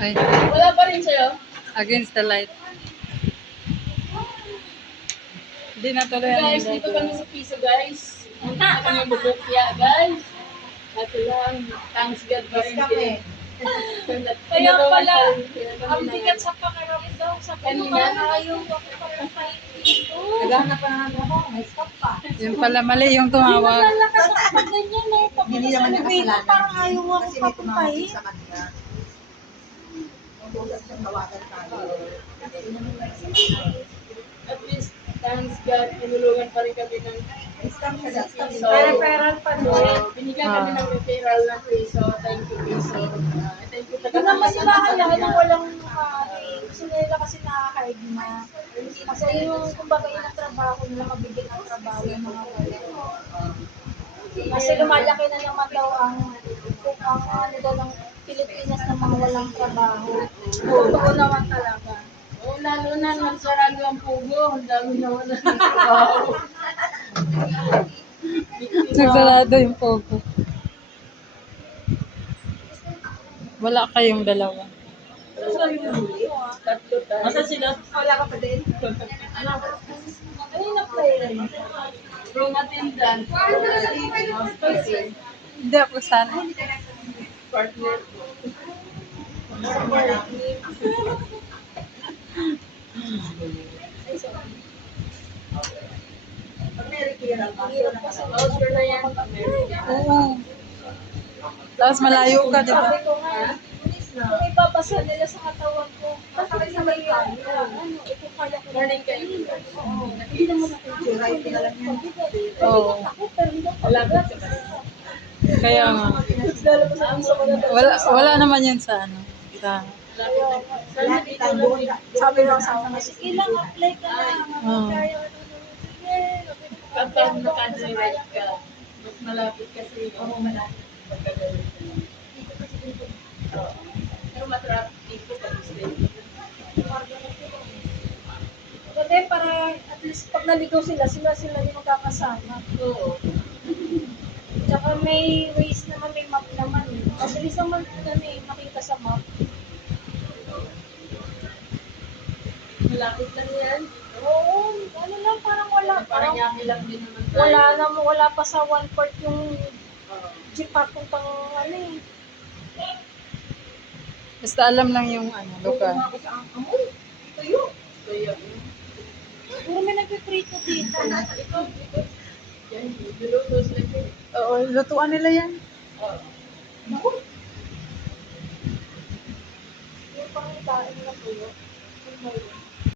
Ay, Wala pa rin sa'yo? against the light. Hindi na tuloy ang Guys, dito kami sa Piso, guys. Punta na kami bubukya, guys. At lang, thanks God pa rin kami. Kaya pala, ang bigat sa pakiramdam. Sabi ko, parang ayaw ako papuntahin dito. Naghahanap pa naman ako, may stop pa. Yung pala mali yung tumawag. Lalakas ako pag ganyan eh. Pag Hindi naman niya kasalanan. parang ayaw ako Kasi may tumawag papuntahin. sa kanila. Mag-usap siyang tawagan tayo. At least, thanks God, tinulungan pa rin kami ng Stop ka dyan, stop. Piso. Referral pa So, doon. binigyan kami ng referral ng Piso. Thank you, Piso. Thank you, Hindi naman si Mahala na walang gusto nila kasi nakaka-hide na. Kasi yung, kumbaga yun ang trabaho nila, mabigyan ng trabaho yung mga wala. Kasi lumalaki na naman daw ang ano daw ng Pilipinas ng mga walang trabaho. Totoo naman talaga. Oh, lalo na nagsarado ang pugo. Ang dami na wala ng trabaho. Nagsarado yung pogo. Wala kayong dalawa. Tatlo tayo. Masa sila? Wala ka pa din? Ano yung na-play rin? Room attendant. Hindi ako sana. Partner. Pag may referral, Voucher na yan. Oo. Tapos malayo ka, di ba? Sabi ko nga, kung ipapasa nila sa katawan ko, kasi sa may ano, ito kaya ko. Morning kayo. Oo. Hindi naman ako right na lang yan. Oo. Ako, pero hindi ako. Malapit ka ba? Kaya nga. Lalabas ako sa mga Wala naman yun sa ano. Sa, Sana dito lang yun. Sabi lang sa akin, sige lang, apply ka na. Oo. Kaya ano, sige. Kapag naka-direct ka, mas malapit kasi yung pagkagalit. Oo. Pero matraffic ko pag stay. Kasi para at least pag naligaw sila yung magkakasama. Oo. Tsaka may ways naman, may map naman eh. Mabilis naman kami makita sa map. Malapit lang yan. Oo, ano lang, parang wala. Parang yaki lang din naman tayo. Wala pa sa 1/4 yung Oo. jeep papuntang ano eh. basta alam lang yung ano, lugar. ako sa amoy. Ito yun. Kaya, Puro may nagpiprito dito. ito. Yan, nilutos lang yun. Oo, lutuan nila yan. Oo. Naku, Yung pangkain na tuyo.